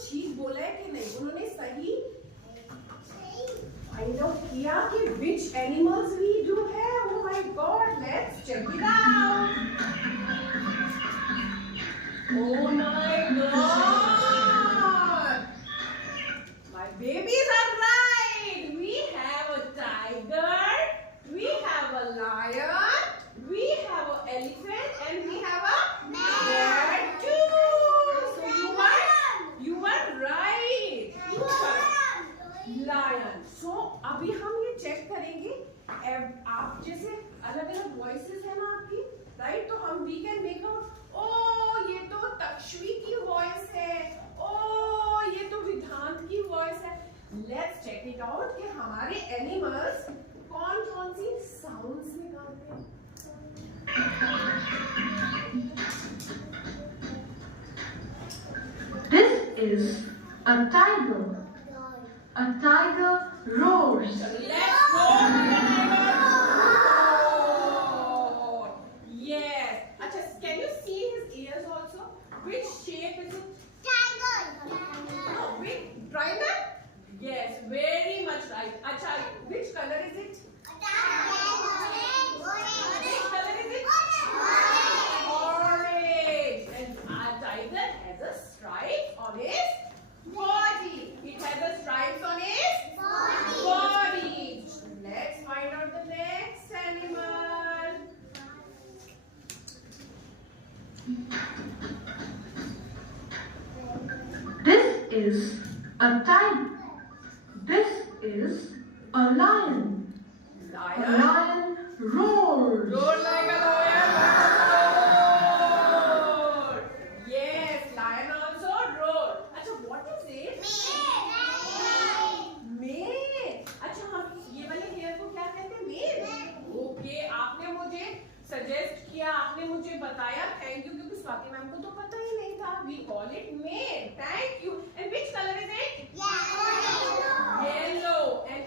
ठीक बोला है कि नहीं? उन्होंने सही फाइंड आउट किया कि which animals we do have. Oh my God, let's check it out. Oh my God, my babies are right. We have a tiger, we have a lion, we have an elephant, and we have a bear too. So you are right. Lion. So अभी हम ये check करेंगे, आप जैसे अलग अलग voices है ना आपकी, राइट? तो हम वी कैन मेक आउट, ओ ये तो तक्षवी की वॉइस है, ओ ये तो विधांत की वॉइस है. लेट्स चेक इट आउट कि हमारे एनिमल्स कौन कौन सी साउंड्स निकालते हैं. This is a tiger. A tiger roars. Let's go to the tiger. Roar. Yes. Acha, can you see his ears also? Which shape is it? Tiger. No, which triangle? Yes, very much right. Acha, which color is it? Which color is it? Orange. And our tiger has a stripe on his body. It has a stripes on his body. Let's find out the next animal. This is a tiger. This is a lion. A Lion. lion roars. Roar like a lion. Roar. Yes, lion also roar. अच्छा, what is it? Mail. अच्छा, हम ये वाले hair को क्या कहते हैं? Mail. Okay, आपने मुझे सजेस्ट किया, आपने मुझे बताया, थैंक यू, क्योंकि स्वाति मैम को तो पता ही नहीं था. We call it mail. Thank you. And which colour is it? Yellow. And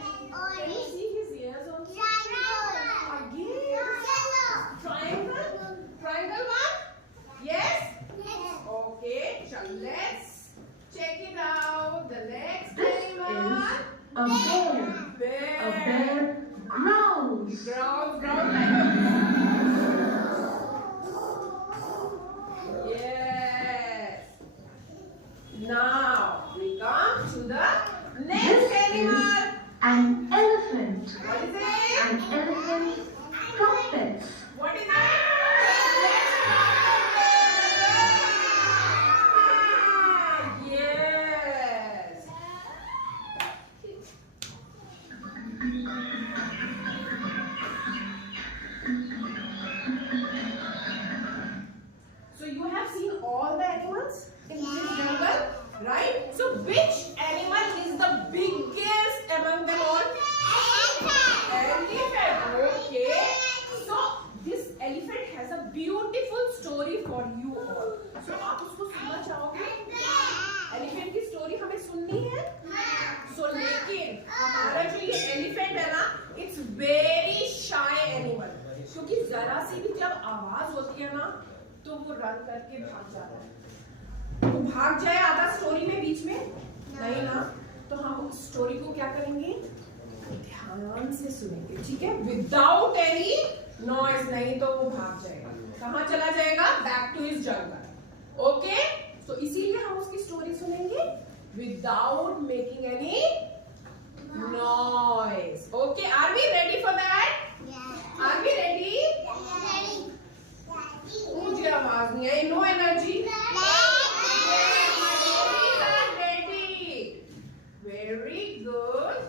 can you see his ears also? Again. Triangle? Triangle one? Yes? Okay, so let's check it out. The next This animal. is a bear. Bear. A bear growls. Growl, growl like a yes. Now we come to the next This animal. is an elephant. What is it? An elephant trumpets. What is it? Yes. So you have seen all the animals in this jungle, right? So which animal is the biggest among them all? Elephant. Okay. So this elephant has a beautiful story for you all. So आप उसको सुनना चाहोगे? Elephant की story हमें सुननी है. So लेकिन हमारा जो ये एलिफेंट है ना, इट्स वेरी शाय एनिमल. क्योंकि जरा सी भी जब आवाज होती है ना, तो वो रन करके भाग जाता है. वो भाग जाए आधा स्टोरी में बीच में नहीं ना, तो हम उस स्टोरी को क्या करेंगे? ध्यान से सुनेंगे, ठीक है? Without any noise. नहीं तो वो भाग जाएगा. कहाँ चला जाएगा? Back to his jungle. Okay, तो इसीलिए हम उसकी स्टोरी सुनेंगे without making any noise. Okay, are we ready for that? Are we ready? मुझे आवाज नहीं आई. No energy. Very good.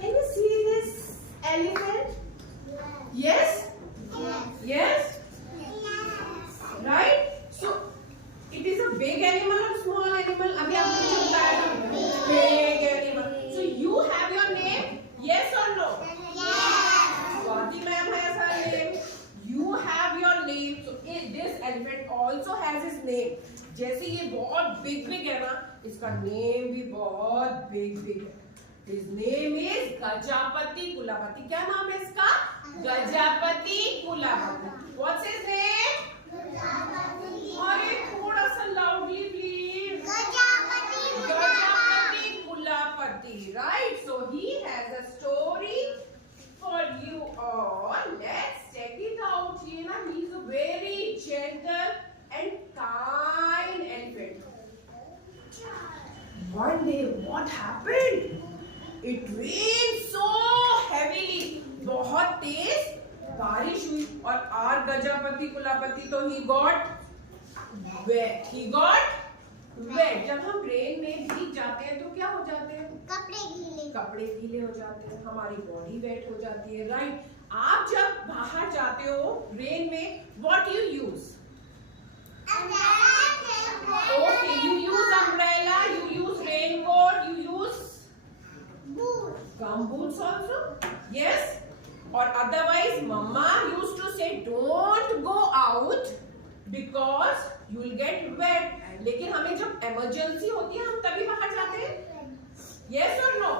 Can you see this elephant? बहुत बिग बिग है ना, इसका नेम भी बहुत बिग बिग है. His name is Gajapati Kulapati. क्या नाम है इसका? गजापति कुलापति. What's his name? अरे थोड़ा सा loudly please. Gajapati Kulapati. Right? So he has a story for you all. Let's check it out. You know, he's a very gentle and kind elephant. One day, what happened? It rained so heavily. बहुत तेज बारिश हुई और are Gajapati कुलापति तो he got wet. He got wet. जब हम rain में भीग जाते हैं तो क्या हो जाते हैं? कपड़े गीले हो जाते हैं, हमारी बॉडी वेट हो जाती है. राइट? आप जब बाहर जाते हो रेन में, what you use? Okay, you use umbrella, you use raincoat, you use gum boots also. Yes. Or otherwise, Mama used to say, don't go out because you will get wet. लेकिन हमें जब emergency होती है हम तभी बाहर जाते हैं. Yes or no?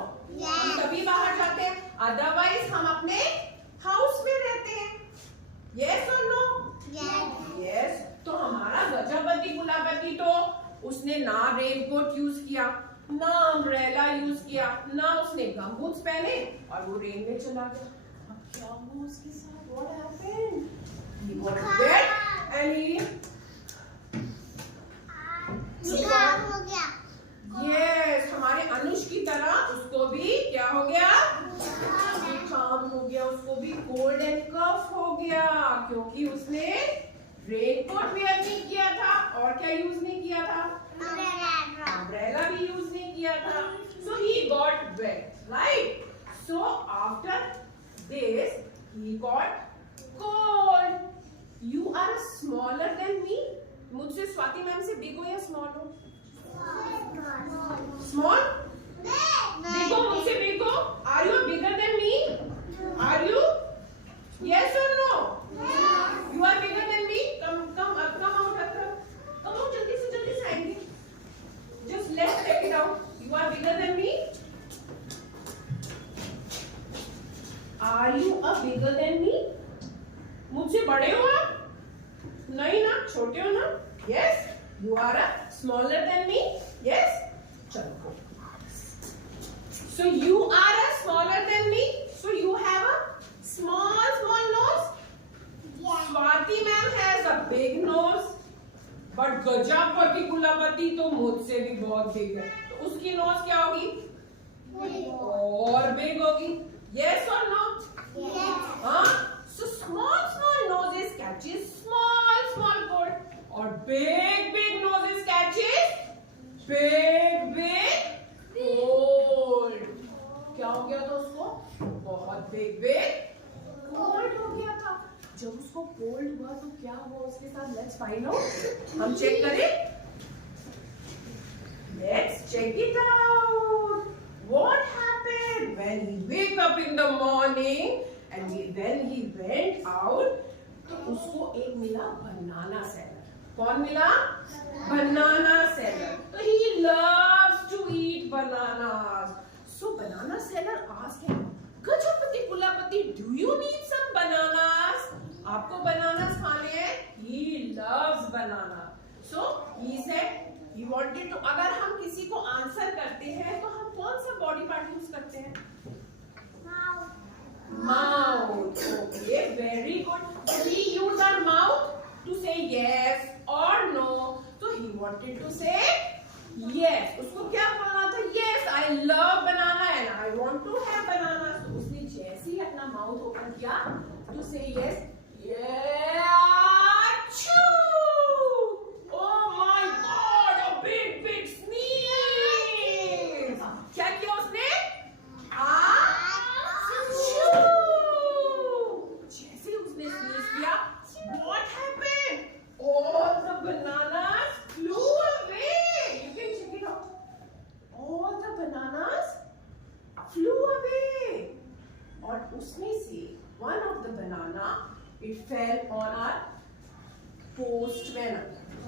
हम तभी बाहर जाते हैं. अदरवाइज हम अपने हाउस में रहते हैं. Yes or no? Yes. तो हमारा गजापति कुलापति तो उसने ना रेनकोट यूज किया, ना अम्ब्रेला यूज किया, ना उसने गम बूट्स पहने और वो रेन में चला गया. अब क्या हुआ उसके साथ? What happened? He got wet and he Yes, हमारे अनुज की तरह उसको भी क्या हो गया? जुकाम हो गया. उसको भी कोल्ड एंड कफ हो गया क्योंकि उसने रेनकोट वेयर नहीं किया था और क्या यूज नहीं किया था? अम्ब्रेला भी यूज नहीं किया था. So he got wet, right? So after this he got cold. You are smaller than me. मुझसे स्वाति मैम से बिग हो या स्मॉल हो? Small? Big हो, मुझसे big हो? Are you bigger than me? Are you? Yes or no? You are bigger than me? Come out, Akram. Come out, जल्दी से आएंगे. Just let's check it out. You are bigger than me? Are you a bigger than me? मुझसे बड़े हो आप? नहीं ना, छोटे हो ना? Yes? You are a smaller than me? Yes? चलो. So you are a smaller than me? So you have a small nose? Swati ma'am has a big nose, but Gajapati कुलापति तो मुझसे भी बहुत बिग है. तो उसकी नोज क्या होगी? और बिग होगी. Yes or no? Yes. हाँ? So small noses catches small food, और big noses catches big cold. क्या हो गया था उसको? बहुत big cold हो गया था. जब उसको कोल्ड हुआ तो क्या हुआ उसके साथ? Let's find out. हम चेक करें. Let's check it out. What happened when he wake up in the morning and when he went out? तो उसको एक मिला बनाना सैलड. कौन मिला? बनाना सैलड. तो he loves to eat bananas. So banana seller asked him, Gajapati Kulapati, do you need some bananas? आपको bananas खाने हैं? He loves banana. So he said he wanted to. अगर हम किसी को आंसर करते हैं तो हम कौन सा बॉडी पार्ट यूज करते हैं? Mouth. Okay, very good. So he used our mouth to say yes or no. So he wanted to say yes. उसको क्या बोलना था? Yes, I love banana and I want to have banana. So उसने जैसे ही अपना mouth open किया to say yes. Yeah, choo! Oh my God, a big sneeze. क्या किया उसने? जैसे उसने स्नीज किया, what happened? All the bananas flew away. You can check it out. All the bananas flew away. और उसमें से one of the banana, it fell on our postman.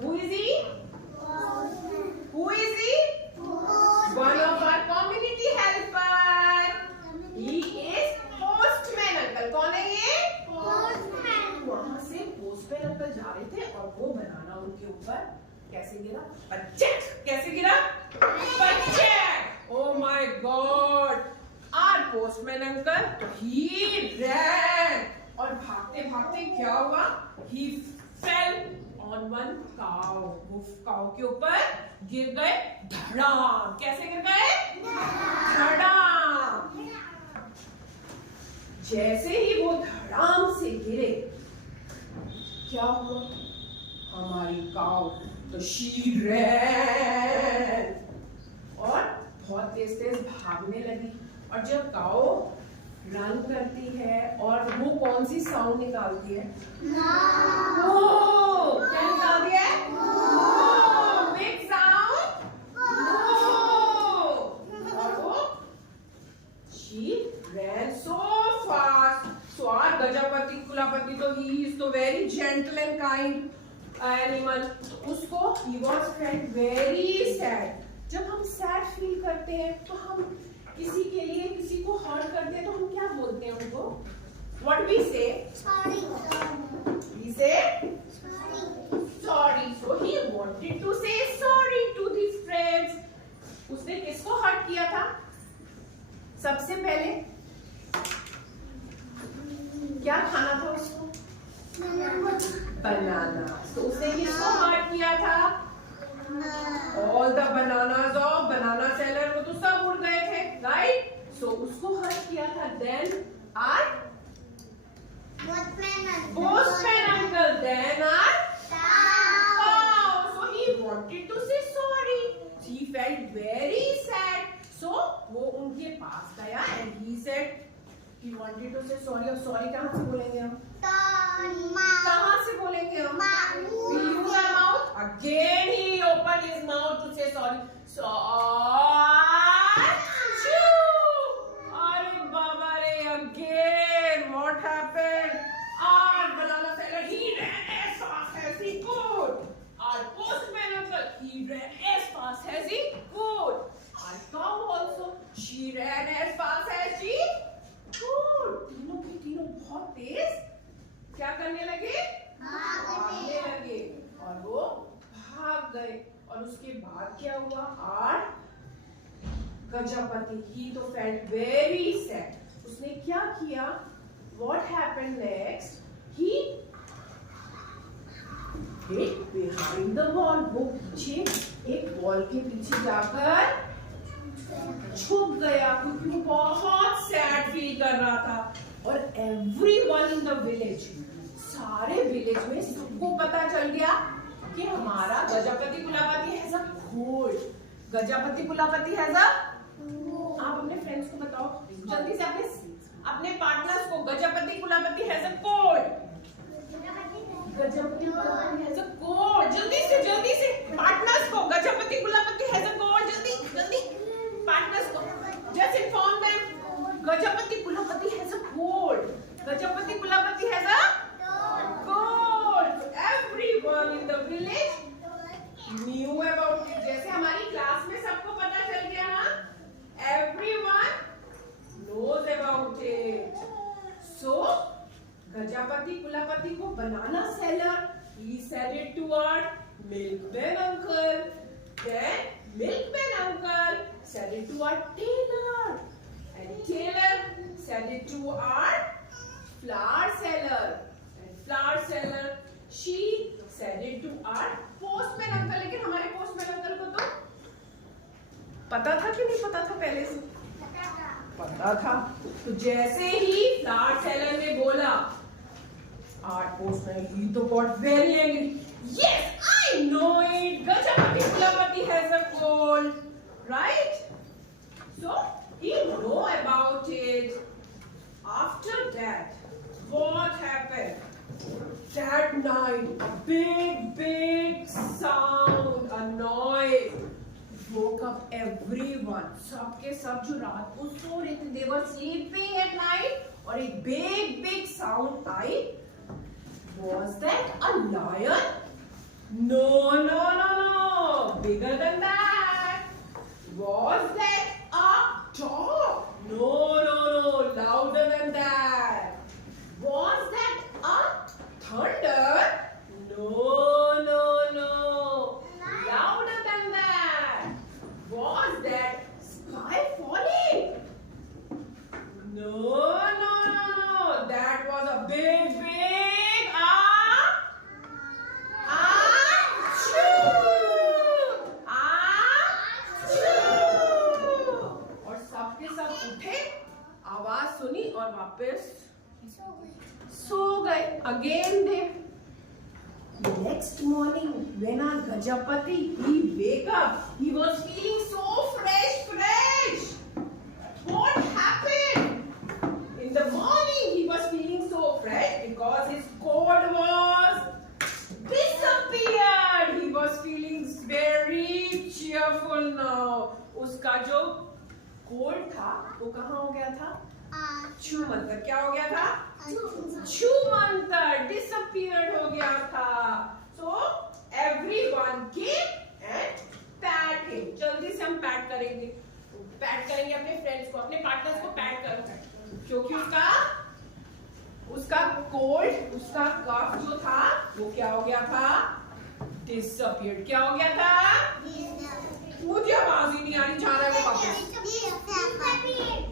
Who is he? Who is he? One of our community helper. He is postman uncle. कौन है ये? वहाँ से postman uncle जा रहे थे और वो बनाना उनके ऊपर कैसे गिरा? पचक! कैसे गिरा? पचक! Oh my God! Our postman uncle, he ran और भागते भागते क्या हुआ? He fell on one cow. वो cow के ऊपर गिर गए धड़ाम. कैसे गिर गए? धड़ाम. जैसे ही वो धड़ाम से गिरे क्या हुआ? हमारी काऊ तो she ran और बहुत तेज तेज भागने लगी. और जब काऊ रन करती है और वो कौन सी साउंड निकालती है? क्या निकालती है? Big sound. और वो she ran so fast. So our Gajapati कुलापति तो he is तो very gentle and kind animal. उसको he was felt very sad. जब हम sad feel करते हैं तो हम किसी के लिए किसी को hurt करते हैं तो हम क्या बोलते हैं उनको? What we say? Sorry. We say sorry. So he wanted to say sorry to his friends. उसने किसको hurt किया था? सबसे पहले क्या खाना था उसको? बनाना. तो उसने किसको hurt किया था? All the bananas of banana seller वो तो सब उड़ गए थे, right? So उसको hurt किया था. Then our postman uncle. Then our cow. So he wanted to say sorry. He felt very sad. So वो उनके पास गया and he said he wanted to say sorry. अब sorry कहाँ से बोलेंगे हम? कहाँ से बोलेंगे हम? We use our mouth. Again he opened his mouth to say sorry. अरे बाबा रे, again what happened? Our banana seller, he ran as fast as he could. Our postman uncle, he ran as fast as he could. Our cow also, she ran as fast as she could. तीनों के तीनों बहुत तेज क्या करने लगे? भागने लगे और वो भाग गए. और उसके बाद क्या हुआ? आर गजापति ही तो felt very sad. उसने क्या किया? What happened next? He hid behind the wall. वो पीछे एक वॉल के पीछे जाकर छुप गया क्योंकि वो बहुत सैड फील कर रहा था. और everyone in the village, सारे विलेज में सबको पता चल गया कि हमारा गजापति कुलापति हैज अ घोड़. गजापति कुलापति हैज अ. आप अपने फ्रेंड्स को बताओ जल्दी से, अपने पार्टनर्स को. गजापति कुलापति हैज अ घोड़. गजापति कुलापति हैज अ घोड़. जल्दी से पार्टनर्स को. गजापति कुलापति हैज अ घोड़. जल्दी पार्टनर्स को. Just inform them. Gajapati Kulapati has a घोड़. गजापति कुलापति हैज अ घोड़. Everyone in the village knew about it. जैसे हमारी क्लास में सबको पता चल गया ना. Everyone knows about it. So Gajapati कुलापति को banana seller, he said it to our milkman uncle. Then milkman uncle said it to our tailor, and tailor said it to our flower seller, and flower seller she said it to our postman uncle. लेकिन हमारे postman uncle को तो पता था कि नहीं पता था? पहले से पता था. तो जैसे ही flower seller ने बोला, our postman he तो got very angry. Yes, I know it. Gajapati Kulapati has a cold, right? So he know about it. After that, what happened? That night, a big sound, a noise woke up everyone. सबके सब जो रात को सो रहे थे, they were sleeping at night, और एक big sound I. Was that a lion? No. bigger than that. Was that a dog? No, no, no. Louder than that. Was that a thunder? No, no, no. Louder than that. Was that sky falling? No, no, no, no. That was a big, big और सबके सब उठे, आवाज सुनी और वापस सो गए. Again they. The next morning, when our Gajapati he wake up, he was feeling so fresh. What happened? In the morning, he was feeling so fresh because his cold was disappeared. He was feeling very cheerful now. उसका जो cold था वो कहाँ हो गया था? छूमंतर. क्या हो गया था? छूमंतर disappeared हो गया था. So everyone came and pat him. जल्दी से हम पैट करेंगे. पैट करेंगे अपने फ्रेंड्स को, अपने पार्टनर्स को पैट करो, क्योंकि उसका कोल्ड, उसका कफ जो था वो क्या हो गया था? डिसअपियर्ड. क्या हो गया था? मुझे आवाज ही नहीं आ रही. जा रहा है वो वापस.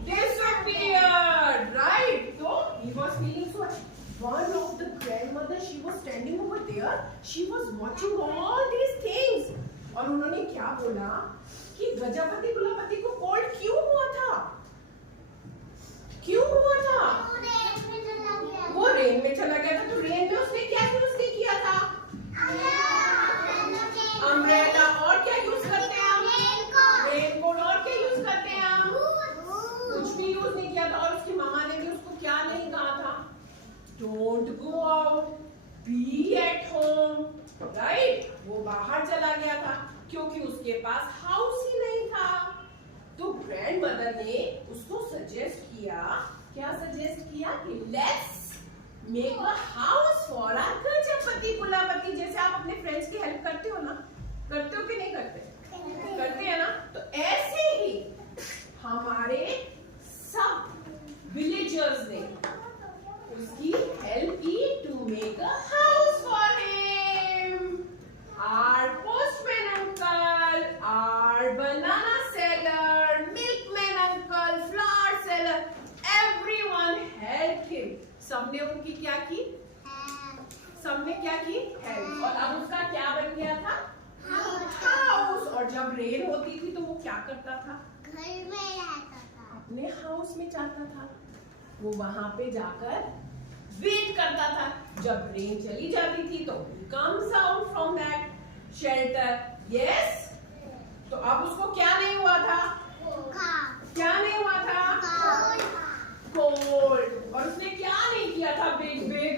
Disappeared, right? So he was feeling so. One of the grandmother, she was standing over there. She was watching all these things. और उन्होंने क्या बोला कि गजापति कुलपति को कोल्ड क्यों हुआ था? क्यों हुआ था? वो रेन में चला गया था. तो रेन में उसने क्या यूज किया था? अम्ब्रेला. और क्या यूज करते हैं हम? रेनकोट. और क्या यूज करते हैं हम? कुछ भी यूज नहीं किया था. और उसकी मामा ने भी उसको क्या नहीं कहा था? Don't go out, be at home. Right? वो बाहर चला गया था क्योंकि उसके पास हाउस ही नहीं था. तो ग्रैंड मदर ने उसको सजेस्ट किया. क्या सजेस्ट किया? कि let's make a house for our Gajapati Kulapati. जैसे आप अपने फ्रेंड्स की हेल्प करते हो ना, करते हो कि नहीं करते? करते हैं ना. तो ऐसे ही हमारे सब विलेजर्स ने उसकी हेल्प की to make a house for him. Our postman uncle, our banana seller, milkman uncle, flower seller, everyone helped him. सबने उनकी क्या की? सबने क्या की? हेल्प. और अब उसका क्या बन गया था? हाउस. और जब रेन होती थी तो वो क्या करता था? घर में रहता था. अपने हाउस में जाता था. वो वहां पे जाकर वेट करता था. जब रेन चली जाती थी तो comes out from that shelter. Yes? तो अब उसको क्या नहीं हुआ था? क्या नहीं हुआ था? कोल्ड. और उसने क्या नहीं किया था? बिग बिग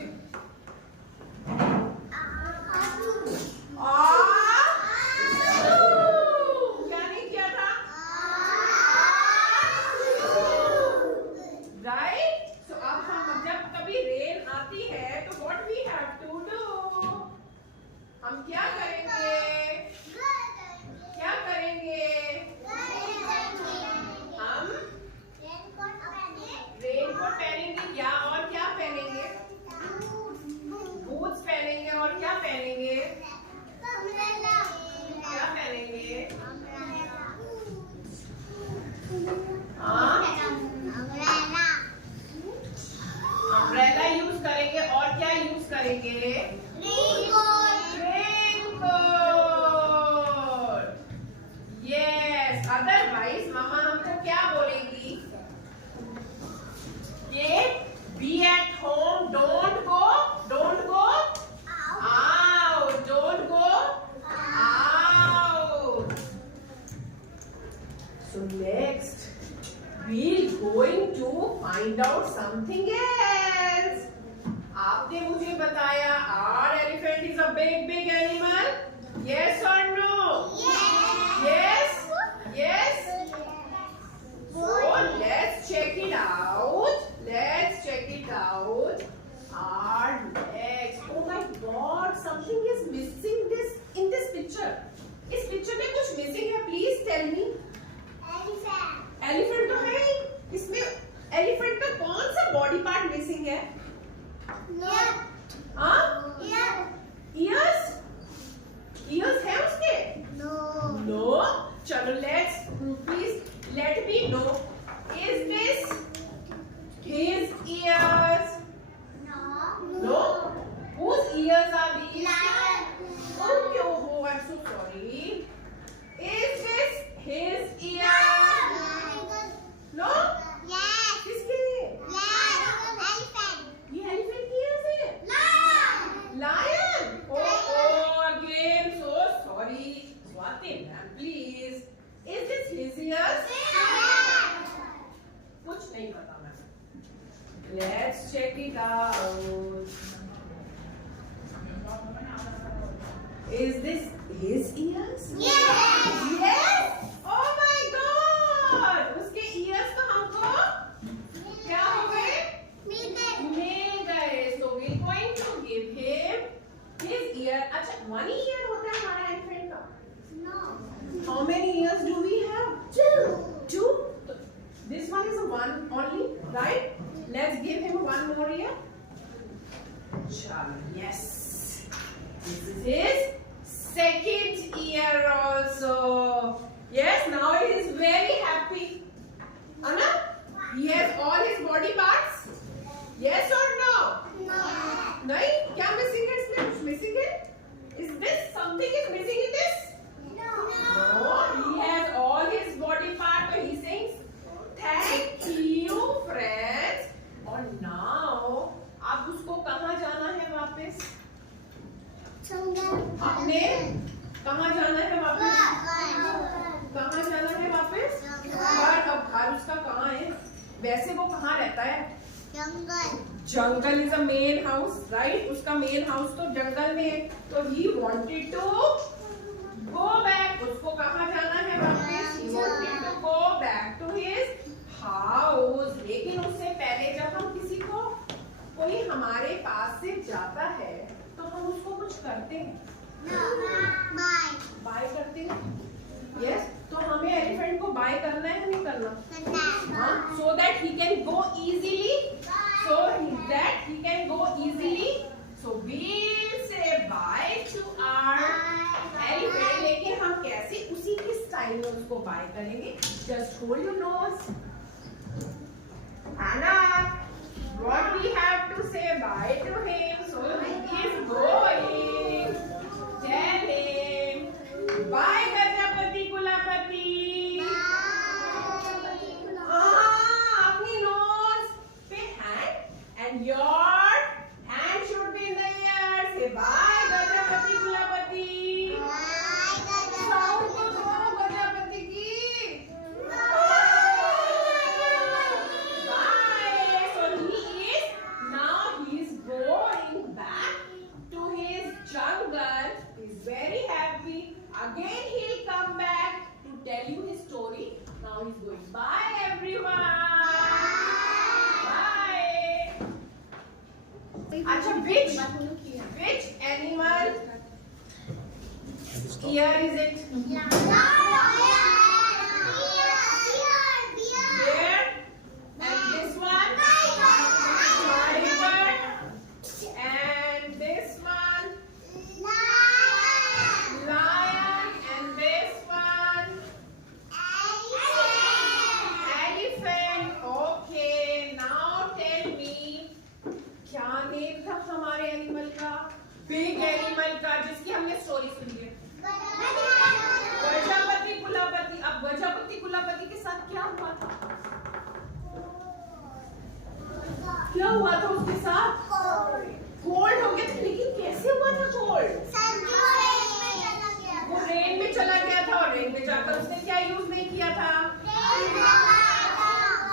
क्या नहीं किया था? राइट? सो अब हम जब कभी रेन आती है तो what we have to do? हम क्या करेंगे? क्या करेंगे? हम रेनकोट पहनेंगे. क्या और क्या पहनेंगे? बूट्स पहनेंगे. और क्या पहनेंगे? क्या पहनेंगे? अम्ब्रेला यूज करेंगे. और क्या यूज करेंगे? यस. अदरवाइज मामा हमको क्या बोलेगी? ये be at home. Don't go out. Don't go out. So next we're going to find out something else. आपने मुझे बताया our elephant is a big animal. Yes or no? Yes. Yes. So let's check it out. Our next. Oh my God! Something is missing in this picture. इस picture में elephant का कौन सा body part missing है? हाँ? Years? Years है उसके? No. चलो please let me know. Is this his ears? No. Whose ears are these? Okay, oh, I'm so sorry. Is this his ears? No. किसके? ये elephant की ears है? Lion. Oh, again, so sorry. Swati ma'am, please. Is this his ears? कुछ नहीं पता ma'am. Let's check it out. Is this his ears? Yes. Oh my God. उसके ears तो हमको क्या हो गए? मिल गए. So we're going to give him his ear. अच्छा, one ear होता है हमारा elephant का. How many ears do we have? Two. This one is a one only, right? Let's give him one more ear. Yes. This is his second ear also. Yes, now he is very happy. Anna? He has all his body parts? Yes or no? नहीं? क्या missing है इसमें? कुछ missing है? Is this something is missing in this? No. He has all his body parts. So he sings, thank you friends. और now अब उसको कहाँ जाना है वापस? अपने कहाँ जाना है वापस? कहाँ जाना है वापस? घर. अब घर उसका कहाँ है? वैसे वो कहाँ रहता है? जंगल is a main house, right? उसका मेन हाउस तो जंगल में है. तो he wanted to go back. उसको कहाँ जाना है वापस? He wanted to go back to his house. लेकिन उससे पहले जब हम किसी को कोई हमारे पास से जाता है तो हम उसको कुछ करते हैं. बाय करते हैं. यस. तो हमें एलिफेंट को बाय करना है या नहीं करना? हाँ. सो that he can go easily. So we'll say bye to our elephant. लेकिन हम कैसे? उसी की स्टाइल में उसको बाय करेंगे. Just hold your nose. Anna, what we have to say bye to him? So he is going. Tell him bye Gajapati कुलापति. अपनी nose पे hand and your hand should be in the air. Say bye Gajapati कुलापति. Sound को दो गजपति की. Bye. So he is going back to his jungle. He's very happy. Again he'll come back to tell you his story. Now he's going. Bye everyone. Bye. अच्छा, which animal ear is it? Bear. And this one? Tiger. And this one? Lion. And this one? Elephant. Okay. Now tell me, क्या name था हमारे animal का? Big animal का, जिसकी हमने story सुनी है. गजपति कुलापति. अब गजपति कुलापति के साथ क्या हुआ था? क्या हुआ था उसके साथ? कोल्ड हो गया था. लेकिन कैसे हुआ था कोल्ड? वो रेन में चला गया था. और रेन में जाकर उसने क्या यूज नहीं किया था?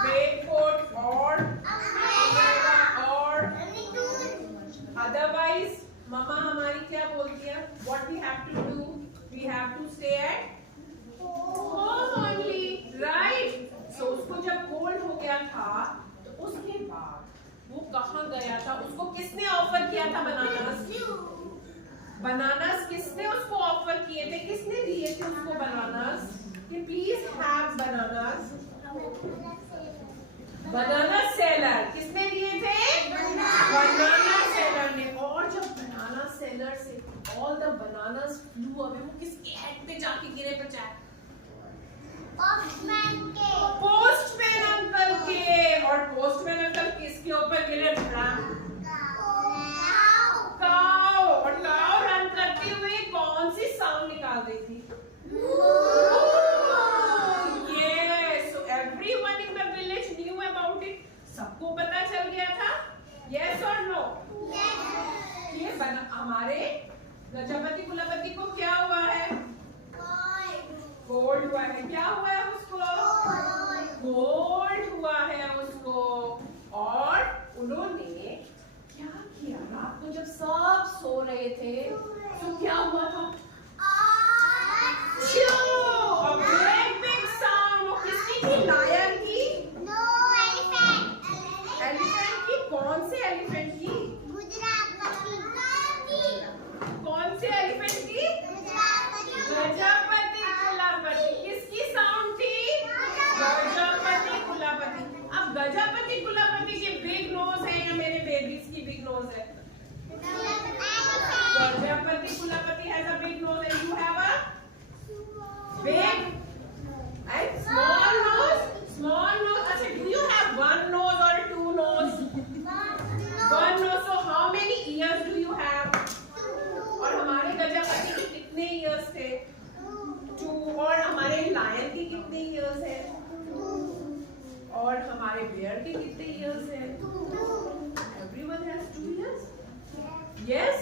रेनकोट और अदरवाइज मम्मा हमारी क्या बोलती है? What we have to do? We have to stay at home only, right? So उसको जब कोल्ड हो गया था तो उसके बाद वो कहाँ गया था? उसको किसने ऑफर किया था बनानास? बनानास किसने उसको ऑफर किए थे? किसने दिए थे उसको बनानास? कि please have bananas. Banana seller किसने दिए थे? बनाना सेलर ने। और जब बनाना सेलर से all the bananas flu away, वो किसके हेड पे जाके गिरे बचाए? पोस्टमैन अंकल के। और पोस्टमैन अंकल किसके ऊपर गिरे? काऊ। और काऊ रन करते हुए कौन सी साउंड निकाल रही थी? Yes, so everyone in the village knew about it. सबको पता चल गया था? Yes or no? ये हमारे गजापति कुलापति को क्या हुआ है? कोल्ड हुआ है। क्या हुआ है उसको? कोल्ड हुआ है उसको। और उन्होंने क्या किया? रात को जब सब सो रहे थे तो क्या हुआ था? A great big sound। वो किसकी थी? लायन की? एलिफेंट की। कौन से एलिफेंट की? कौन से एलिफेंट की? गजापति कुलापति। किसकी साउंड थी? गजापति कुलापति। अब गजापति कुलापति के बिग नोज है या मेरे बेबीज की बिग नोज है? Gajapati कुलापति has a big nose and you have a big and small nose. Small nose. अच्छा, do you have one nose or two nose? One nose. So how many ears do you have? और हमारे गजापति के कितने ears थे? 2। और हमारे lion के कितने ears है? और हमारे बेयर के कितने ears है? Everyone has 2 ears. Yes?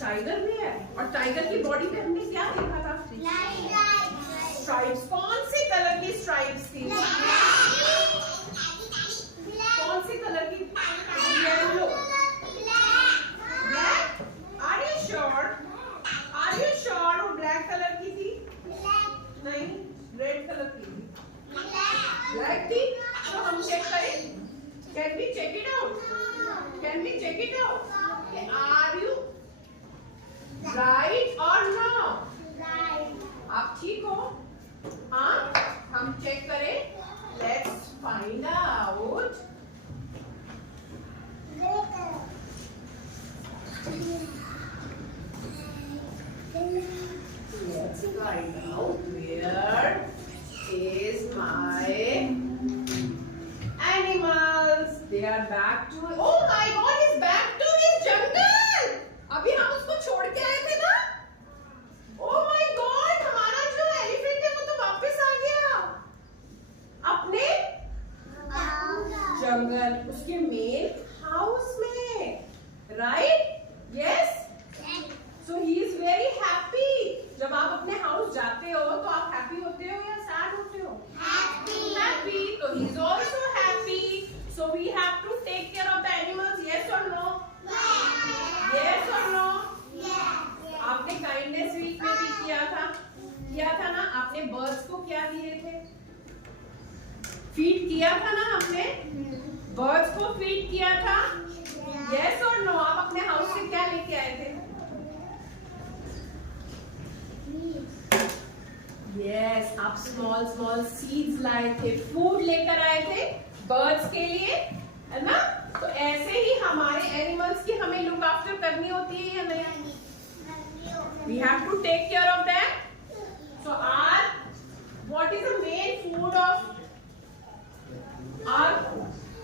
Tiger भी है। और टाइगर की बॉडी पे हमने क्या देखा था? स्ट्राइप्स। कौन से कलर की स्ट्राइप्स थी? कौन से कलर की? Yellow. Black? Are you sure? Are you sure वो ब्लैक कलर की थी? नहीं, रेड कलर की थी। ब्लैक थी? तो हम चेक करें। Can we check it out? Can we check it out? Are you right or no? आप ठीक हो? हाँ, हम चेक करें। Let's find out. Let's find out where is my animals. They are back to. Oh my God, he's back to his jungle. अभी हम उसको छोड़ के आए थे ना? Oh my God, हमारा जो एलिफेंट है वो तो वापस आ गया अपने जंगल, उसके मेन हाउस में, right? Yes. So he is very happy. जब आप अपने हाउस जाते हो तो आप हैप्पी होते हो या सैड होते हो? हैप्पी। तो he is also happy. So we have to take care of the animals. Yes or no? Yes or no? आपने काइंडनेस वीक में भी किया था ना? आपने बर्ड्स को क्या दिए थे? फीड किया था ना? आपने बर्ड्स को फीड किया था? Yes or no? आप अपने हाउस से क्या लेके आए थे? यस, आप स्मॉल स्मॉल सीड्स लाए थे, फूड लेकर आए थे बर्ड्स के लिए, है ना? तो ऐसे ही हमारे एनिमल्स की हमें लुक आफ्टर करनी होती है या नहीं? We have to take care of them. So what is the main food of our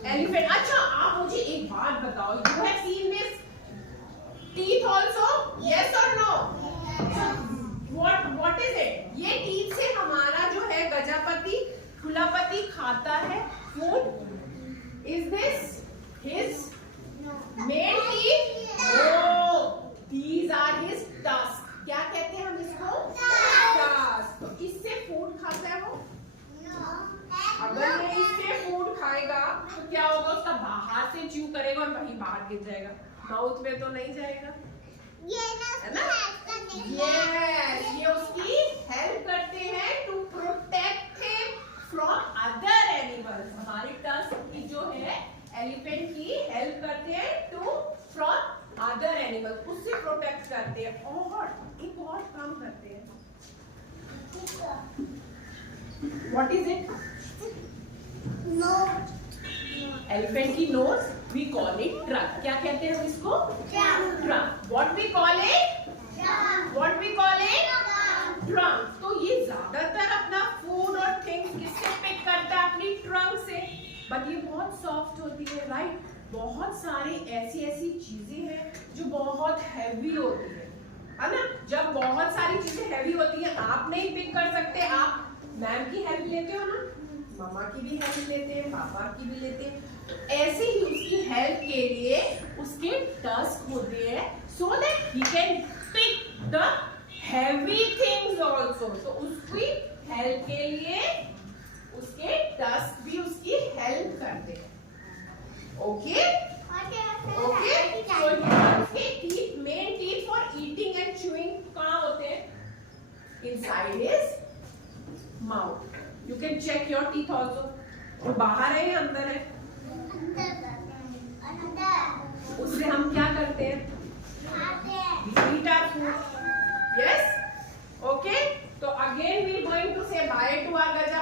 elephant? अच्छा, आप मुझे एक बात बताओ। You have seen this teeth also? Yes or no? What is it? ये teeth से हमारा जो है गजापति कुलापति खाता है food. Is this his main teeth? No. These are his tusks. क्या कहते हैं हम इसको? Tusk. तो इससे फूड खाता है वो? अगर ये इससे फूड खाएगा तो क्या होगा? उसका बाहर से च्यू करेगा और वहीं बाहर गिर जाएगा, माउथ में तो नहीं जाएगा, है ना? यस, ये उसकी हेल्प करते हैं to protect him from other animals. हमारी टस्क की जो है एलिफेंट की हेल्प करते हैं टू फ्रॉम अदर एनिमल्स, उससे प्रोटेक्ट करते हैं। और एक और काम करते हैं। What is it? एलिफेंट की nose we call it trunk. क्या कहते हैं हम इसको? Trunk. What we call it? What we call it? Trunk. तो ये ज्यादातर अपना फूड और थिंग्स किससे पिक करता है? अपनी ट्रंक से. बट ये बहुत सॉफ्ट होती है, राइट? बहुत सारी ऐसी चीजें हैं जो बहुत हैवी होती है ना? जब बहुत सारी चीजें हैवी होती हैं, आप नहीं पिक कर सकते. आप मैम की हेल्प लेते हो ना, मामा की भी हेल्प लेते हैं, पापा की भी लेते हैं. तो ऐसे ही उसकी हेल्प के लिए उसके टस्क होते हैं, so that he can pick the heavy things also. तो उसकी हेल्प के लिए उसके टस्क भी उसकी हेल्प करते हैं. Okay okay. सो उसके teeth, main teeth for eating and chewing कहाँ होते हैं? Inside his mouth. You can check your teeth also. वो बाहर है या अंदर है? उससे हम क्या करते हैं? We eat our food. Yes? Okay? So again we are going to say bye to our Gaja.